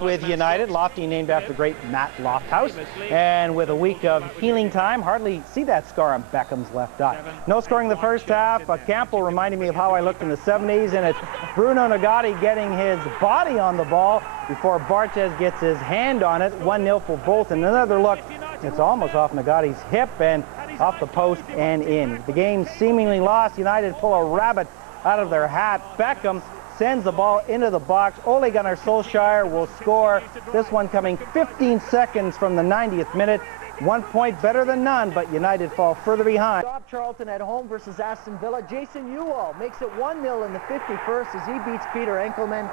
with United. Lofty named after great Matt Lofthouse. And with a week of healing time, hardly see that scar on Beckham's left eye. No scoring the first half. Campbell reminded me of how I looked in the 70s, and it's Bruno Nagati getting his body on the ball before Barthez gets his hand on it. 1-0 for Bolton. Another look. It's almost off Nagati's hip and off the post and in. The game seemingly lost. United pull a rabbit out of their hat. Beckham sends the ball into the box. Ole Gunnar Solskjaer will score. This one coming 15 seconds from the 90th minute. 1 point better than none, but United fall further behind. Stop Charlton at home versus Aston Villa. Jason Ewell makes it 1-0 in the 51st as he beats Peter Enkelman.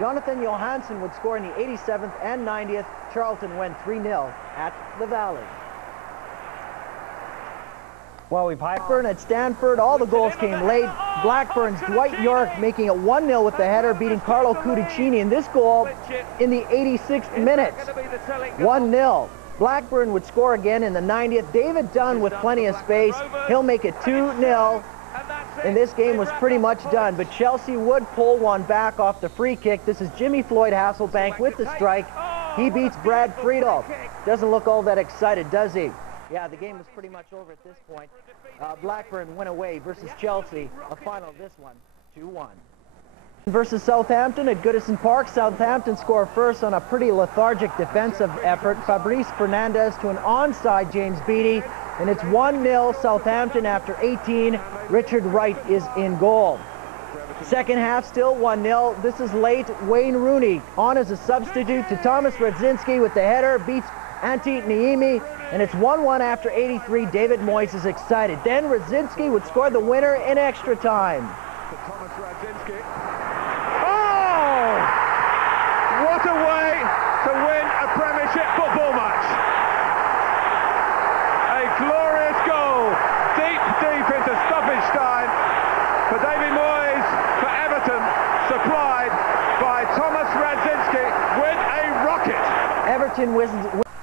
Jonathan Johansson would score in the 87th and 90th. Charlton win 3-0 at the Valley. Well, we've Blackburn at Stanford. All the goals came late. Blackburn's Dwight York making it 1-0 with the header, beating Carlo Cudicini. And this goal in the 86th minute. 1-0. Blackburn would score again in the 90th. David Dunn with plenty of space. He'll make it 2-0. And this game was pretty much done. But Chelsea would pull one back off the free kick. This is Jimmy Floyd Hasselbank with the strike. He beats Brad Friedel. Doesn't look all that excited, does he? Yeah, the game was pretty much over at this point. Blackburn went away versus Chelsea. A final of this one, 2-1. Versus Southampton at Goodison Park. Southampton score first on a pretty lethargic defensive effort. Fabrice Fernandez to an onside James Beattie. And it's 1-0 Southampton after 18. Richard Wright is in goal. Second half still 1-0. This is late. Wayne Rooney on as a substitute to Thomas Radzinski with the header. Beats Antti Niemi. And it's 1-1 after 83. David Moyes is excited. Then Radzinski would score the winner in extra time. Thomas Radzinski. Oh! What a way to win a Premiership football match. A glorious goal. Deep into stoppage time for David Moyes for Everton. Supplied by Thomas Radzinski with a rocket. Everton wins.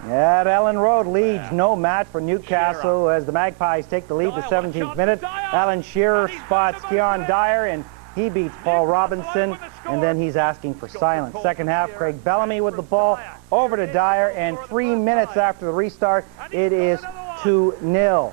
At Ellen Road, Leeds, no match for Newcastle as the Magpies take the lead the 17th minute. Alan Shearer spots Keon Dyer and he beats Paul Robinson, and then he's asking for silence. Second half, Craig Bellamy with the ball over to Dyer, and 3 minutes after the restart, it is 2-0.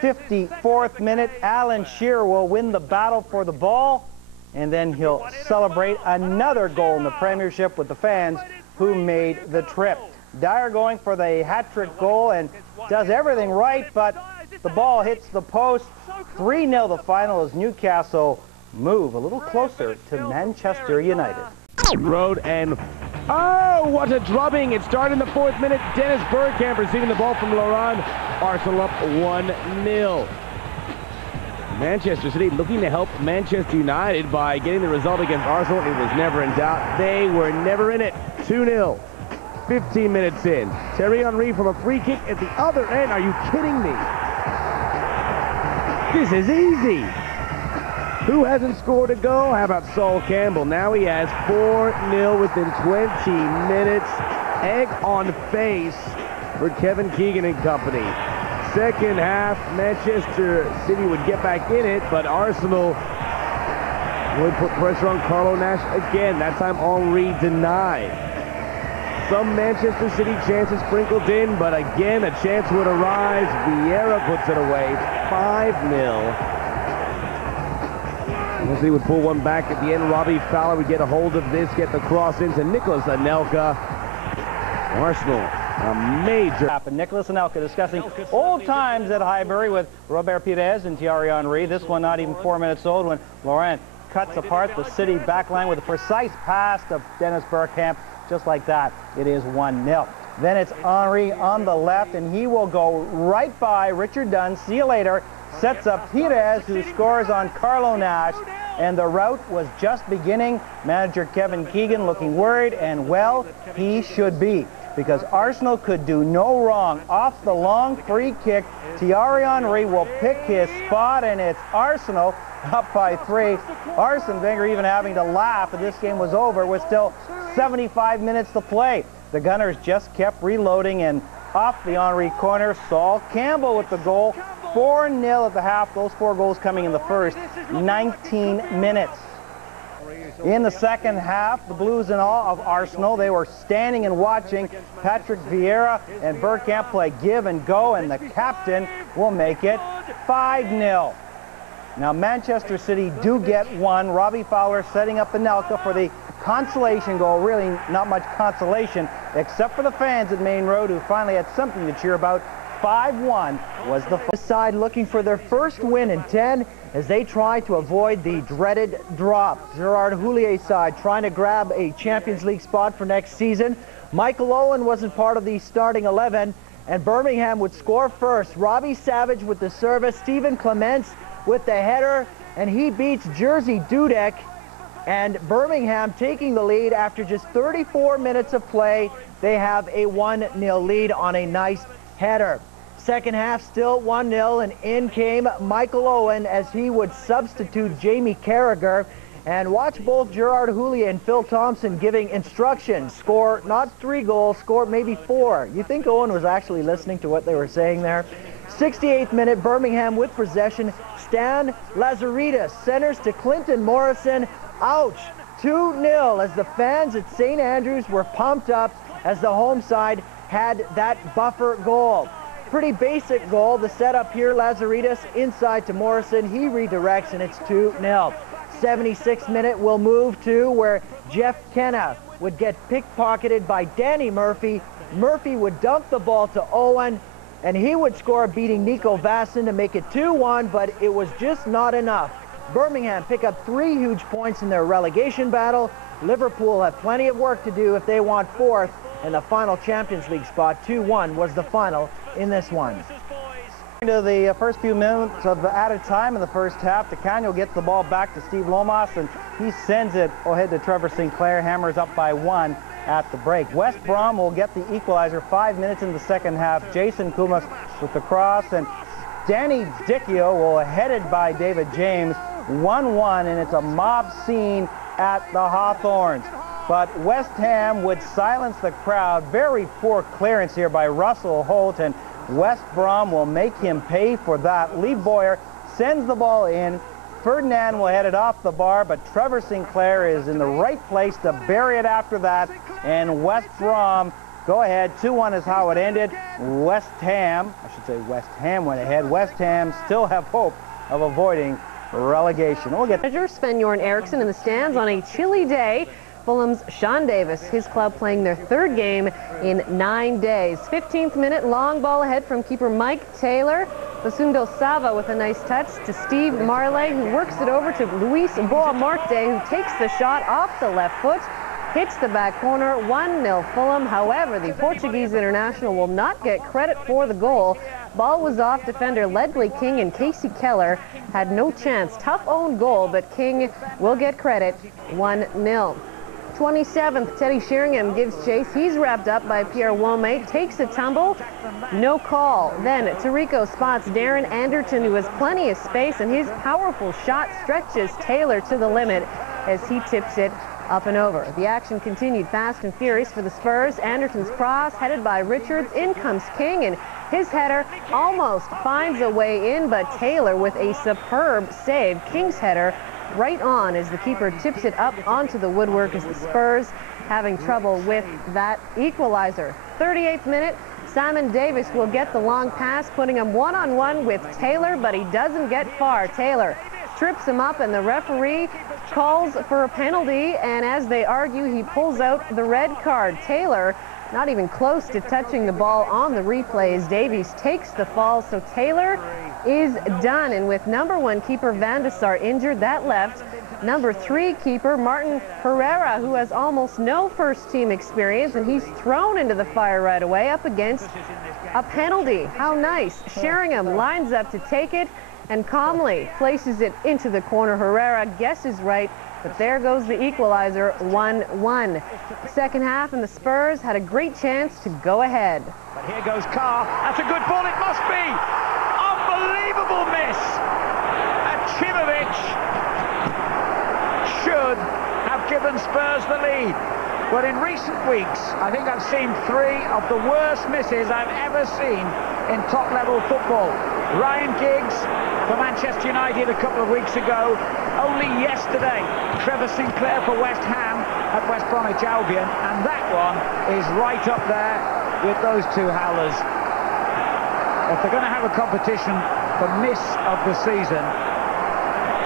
54th minute, Alan Shearer will win the battle for the ball, and then he'll celebrate another goal in the Premiership with the fans who made the trip. Dyer going for the hat-trick goal and does everything right, but the ball hits the post. 3-0 the final as Newcastle move a little closer to Manchester United. Road and oh, what a drubbing. It started in the 4th minute. Dennis Bergkamp receiving the ball from Laurent. Arsenal up 1-0. Manchester City looking to help Manchester United by getting the result against Arsenal. It was never in doubt. They were never in it. 2-0. 15 minutes in. Thierry Henry from a free kick at the other end. Are you kidding me? This is easy. Who hasn't scored a goal? How about Sol Campbell? Now he has 4-0 within 20 minutes. Egg on face for Kevin Keegan and company. Second half, Manchester City would get back in it, but Arsenal would put pressure on Carlo Nash again. That time Henry denied. Some Manchester City chances sprinkled in, but again a chance would arise. Vieira puts it away. 5-0. City would pull one back at the end. Robbie Fowler would get a hold of this, get the cross into Nicholas Anelka. Arsenal, a major. And Nicholas Anelka discussing old times at Highbury with Robert Pires and Thierry Henry. This one not even 4 minutes old when Laurent cuts apart the City backline with a precise pass to Dennis Bergkamp. Just like that, it is 1-0. Then it's Henry on the left, and he will go right by Richard Dunn. See you later. Sets up Pires, who scores on Carlo Nash, and the rout was just beginning. Manager Kevin Keegan looking worried, and well, he should be, because Arsenal could do no wrong. Off the long free kick, Thierry Henry will pick his spot, and it's Arsenal up by 3. Arsene Wenger even having to laugh that this game was over with still 75 minutes to play. The Gunners just kept reloading, and off the Henry corner, Sol Campbell with the goal. 4-0 at the half. Those 4 goals coming in the first 19 minutes. In the second half, the Blues in awe of Arsenal. They were standing and watching Patrick Vieira and Bergkamp play give and go, and the captain will make it 5-0. Now Manchester City do get one. Robbie Fowler setting up Anelka for the consolation goal. Really not much consolation except for the fans at Main Road who finally had something to cheer about. 5-1 was the side looking for their first win in 10 as they try to avoid the dreaded drop. Gerard Houlier's side trying to grab a Champions League spot for next season. Michael Owen wasn't part of the starting 11, and Birmingham would score first. Robbie Savage with the service, Stephen Clements with the header, and he beats Jerzy Dudek, and Birmingham taking the lead after just 34 minutes of play. They have a 1-0 lead on a nice header. Second half still 1-0, and in came Michael Owen as he would substitute Jamie Carragher. And watch both Gerard Houllier and Phil Thompson giving instructions. Score not 3 goals, score maybe 4. You think Owen was actually listening to what they were saying there? 68th minute, Birmingham with possession. Stan Lazaridis centers to Clinton Morrison. Ouch! 2-0 as the fans at St. Andrews were pumped up as the home side had that buffer goal. Pretty basic goal. The setup here, Lazaridis inside to Morrison. He redirects and it's 2-0. 76th minute, we'll move to where Jeff Kenna would get pickpocketed by Danny Murphy. Murphy would dump the ball to Owen, and he would score, beating Nico Vasson to make it 2-1, but it was just not enough. Birmingham pick up 3 huge points in their relegation battle. Liverpool have plenty of work to do if they want 4th, and the final Champions League spot. 2-1 was the final in this one. To the first few minutes of added time in the first half, DeCanio gets the ball back to Steve Lomas, and he sends it ahead to Trevor Sinclair. Hammers up by 1 at the break. West Brom will get the equalizer 5 minutes in the second half. Jason Kumas with the cross, and Danny Dicchio will headed by David James. 1-1, and it's a mob scene at the Hawthorns. But West Ham would silence the crowd. Very poor clearance here by Russell Holt, and West Brom will make him pay for that. Lee Boyer sends the ball in. Ferdinand will head it off the bar, but Trevor Sinclair is in the right place to bury it after that. And West Brom go ahead. 2-1 is how it ended. West Ham went ahead. West Ham still have hope of avoiding relegation. We'll get Manager Sven-Göran Eriksson in the stands on a chilly day. Fulham's Sean Davis, his club playing their 3rd game in 9 days. 15th minute, long ball ahead from keeper Mike Taylor. Basundo Sava with a nice touch to Steve Marley, who works it over to Luis Boa-Morte, who takes the shot off the left foot, hits the back corner. 1-0 Fulham. However, the Portuguese international will not get credit for the goal. Ball was off defender Ledley King, and Casey Keller had no chance. Tough own goal, but King will get credit. 1-0. 27th, Teddy Sheringham gives chase. He's wrapped up by Pierre Wome, takes a tumble, no call. Then Tarico spots Darren Anderton, who has plenty of space, and his powerful shot stretches Taylor to the limit as he tips it up and over. The action continued fast and furious for the Spurs. Anderton's cross headed by Richards. In comes King, and his header almost finds a way in, but Taylor with a superb save. King's header right on as the keeper tips it up onto the woodwork as the Spurs having trouble with that equalizer. 38th minute, Simon Davis will get the long pass, putting him one-on-one with Taylor, but he doesn't get far. Taylor trips him up, and the referee calls for a penalty, and as they argue, he pulls out the red card. Taylor not even close to touching the ball on the replay as Davies takes the fall, so Taylor is done. And with number 1 keeper Van de Sar injured, that left number 3 keeper Martin Herrera, who has almost no first team experience, and he's thrown into the fire right away up against a penalty. How nice. Sheringham lines up to take it and calmly places it into the corner. Herrera guesses right, but there goes the equalizer. 1-1. Second half, and the Spurs had a great chance to go ahead. But here goes Carr. That's a good ball. It must be. Unbelievable miss. And Chimovic should have given Spurs the lead. But in recent weeks, I think I've seen 3 of the worst misses I've ever seen in top-level football. Ryan Giggs for Manchester United a couple of weeks ago. Only yesterday, Trevor Sinclair for West Ham at West Bromwich Albion. And that one is right up there with those 2 howlers. If they're going to have a competition for miss of the season,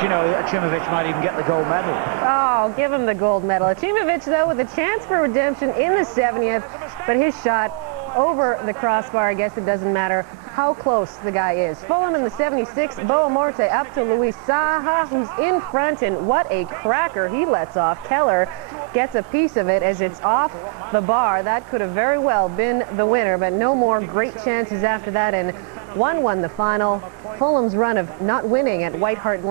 you know, Achimovic might even get the gold medal. Oh, give him the gold medal. Achimovic, though, with a chance for redemption in the 70th, but his shot over the crossbar. I guess it doesn't matter how close the guy is. Fulham in the 76th, Boa Morte up to Luis Saha, who's in front, and what a cracker he lets off. Keller gets a piece of it as it's off the bar. That could have very well been the winner, but no more great chances after that, and 1-1 the final. Fulham's run of not winning at White Hart Lane